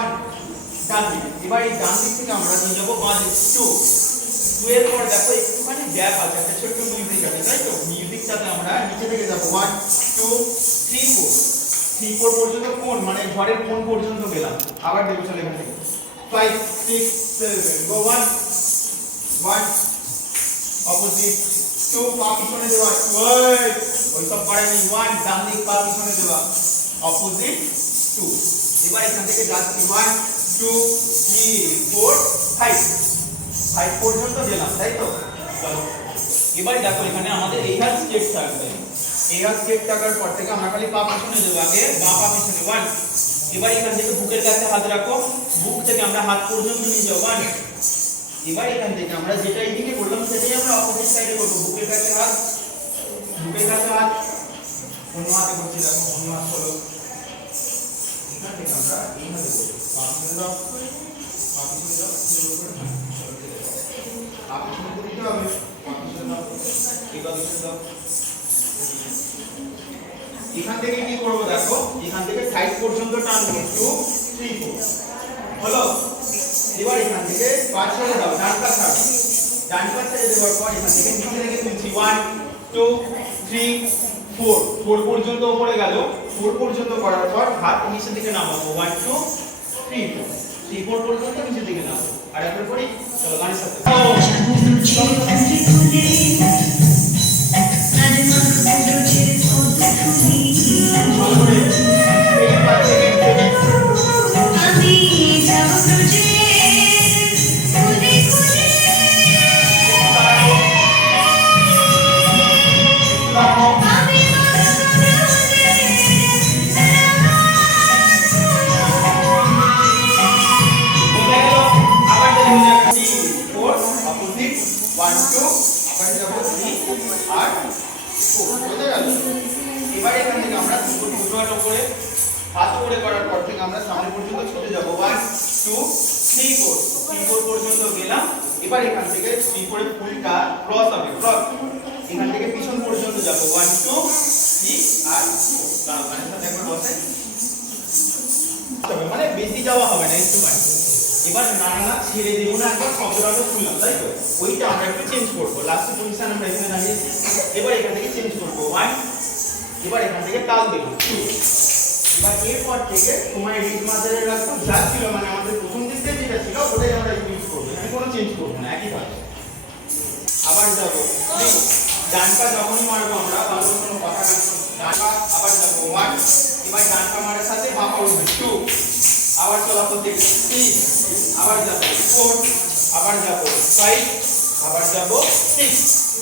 1 ডান দিক। এবার এই ডান দিক থেকে আমরা নিয়ে যাবো বাঁ দিক 2 এর পর দেখো একটুখানি গ্যাপ আছে, একটা ছোট্ট মিউজিক আছে, তাই তো? মিউজিকটাতে আমরা নিচে থেকে যাবো 1 2 3 4 3 4 পর্যন্ত কোন মানে ঘরের কোন পর্যন্ত গেলাম, আবার দেবো চলে এখান থেকে 5 6 7 গো 1 1 অপোজিট 2 পা পিছনে দেওয়া, ওই সব পারেনি 1 ডান দিক পা পিছনে দেওয়া অপোজিট 2। এবার এখান থেকে যাচ্ছি 1 2 3 4 5 পর্যন্ত গেলাম, তাই তো? চলো এবার দেখো এখানে আমাদের এই হাত স্টেপ থাকবে, এই হাত স্টেপ থাকার পর থেকে আমরা খালি পা পিছনে দেবো, আগে বাঁ পা পিছনে 1। এবার এখান থেকে বুকের কাছে হাত রাখো, বুক থেকে আমরা হাত পর্যন্ত নিয়ে যাবো 1। এবার এখান থেকে আমরা যেটা এইদিকে করলাম সেটাই আমরা অপোজিট সাইডে করবো, বুকের কাছে হাত, বুকের কাছে হাত, অন্য হাতে করছি, দেখো অন্য হাত হলো এখান থেকে আমরা এইভাবে করবো, পা পিছনে দাও, পা পিছনে দাও, পা পিছনে দিতে হবে, পা পিছনে দাও, এবার পিছনে দাও। এখান থেকে কি করবো দেখো, এখান থেকে সাইড পর্যন্ত টানবো 2 3 4 হলো। এবার এখান থেকে পা ছেড়ে দাও, ডান পা ছাড়ো, ডান পা ছেড়ে দেওয়ার পর এখান থেকে নিচে থেকে তুলছি 1 2 3 4 4 পর্যন্ত উপরে গেল, 4 পর্যন্ত করার পর হাত নিচে দিকে নামাবো 1 2 3 4 3 4 পর্যন্ত নিচে দিকে নামাবো। আর একবার করি, চলো গানের সাথে এবারে এখান থেকে আমরা দুটো হাত উপরে, হাত উপরে করার পর থেকে আমরা সামনে পর্যন্ত ছুটে যাব 1 2 3 4 3 4 পর্যন্ত গেলাম। এবার এখান থেকে 3 করে ফুলটা ক্রস হবে, ক্রস এখান থেকে পিছন পর্যন্ত যাব 1 2 3 আর 4। দাঁড়াও গানের সাথে একবার বসে, তবে মানে বেশি যাওয়া হবে না, একটু বাড়ি। এবার নানা ছেড়ে দেবো না, একবার শব্দটা খুললাম, তাই তো? ওইটা আমরা একটু চেঞ্জ করবো, লাস্ট পজিশন আমরা এখানে দাঁড়িয়েছি, এবার এখান থেকে চেঞ্জ করবো 1। এবার এখান থেকে তাল দেবো 2। এবার এরপর থেকে তোমার রিড মাঝারে রাখবো, যা ছিল মানে আমাদের প্রথম দিকে যেটা ছিল ওটাই আমরা ইউজ করবো, এখানে কোনো চেঞ্জ করবো না, একই ভাবে। আবার যাবো 3, ডান পা যখনই মারবো আমরা ভালো কোনো কথা না, ডান পা আবার যাবো 1। এবার ডান পা মারার সাথে বাঁ পা উঠবে 2। আবার চলা করতে 3, আবার যাবো 4, আবার যাবো 5, আবার যাবো 6।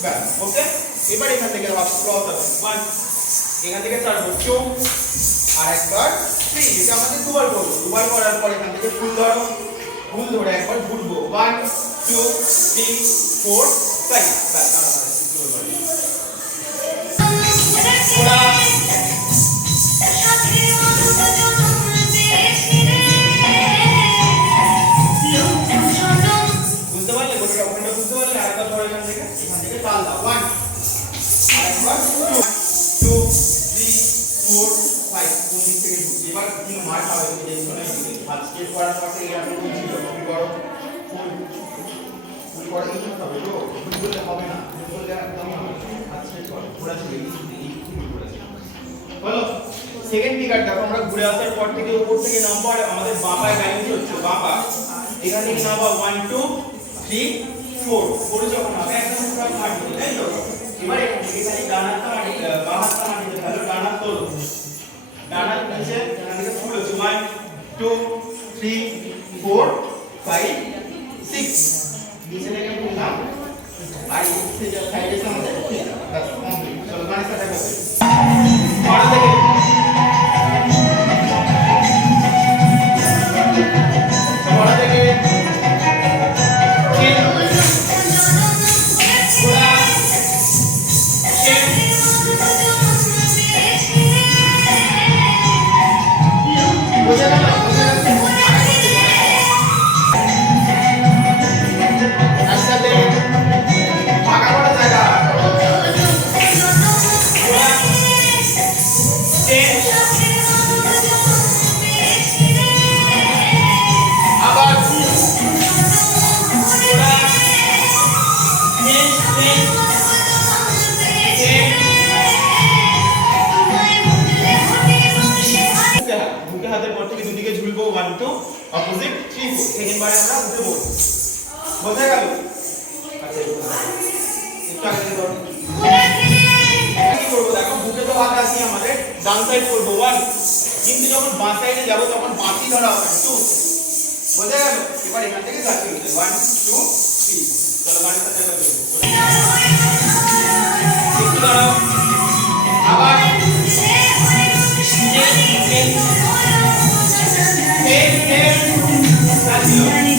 ব্যাস, ওকে। এবার এখান থেকে ক্রস হবে 1, এখান থেকে ছাড়বো 2, আর একবার 3। এটা আমাদের দুবার করবো, দুবার করার পর এখান থেকে ফুল ধরো, ফুল ধরে একবার ঘুরবো 1 2 3 4 5। ব্যাস, বুঝতে পারলে গোটা ওখানটা বুঝতে পারলে? আরেকবার ধরো এখান থেকে তাল দাও 1, আরেকবার 2 3 4 5। কোন দিক থেকে ঘুরছি, এবার কিন্তু মার খাবে, টেনশনে হাত স্টেপ করার পর থেকে আপনি বুঝি কপি করো, ফুল করে এই হবে তো, ভুল করলে হবে না, ভুল করলে একদম হবে। হাত স্টেপ করো, ঘোরা ছিল এই ঘোরা ছিল। বলো সেকেন্ড ফিগার দেখো, আমরা ঘুরে আসার পর থেকে উপর থেকে নাম্বার আমাদের বাঁ পায়ে ব্যালেন্স হচ্ছে, বাঁ পা এখান থেকে নামবা 1 2 3 4 4 যখন হবে একদম পুরো মাটি, তাই তো? এবার এখান থেকে খালি ডান হাতটা মাটি, বাঁ হাতটা মাটিতে, ভালো ডান হাত তোলো, ডান হাত নিচে, এখান থেকে ফুল হচ্ছে 1 2 3 4 5 6। নিচে থেকে ফুললাম, আর এই থেকে সাইডে আমাদের বাস কমপ্লিট। চলো গানের সাথে বসে পড়া থেকে তুমি দুদিকে ঝুলবো 1 2 অপোজিট 3 4 সেকেন্ড বারে আমরা উঠে বলবো বোঝা গেল আচ্ছা একটু আগে ধরো কি করব দেখো বুকে তো হাত আছে আমাদের ডান সাইড করব 1 কিন্তু যখন বাঁ সাইডে যাব তখন বাঁশি ধরা হবে 2 বোঝা গেল এবার এখান থেকে যাচ্ছি 1 2 3 চলো গাড়ির সাথে একবার চলবো একটু দাঁড়াও আবার Hey, hey, hey,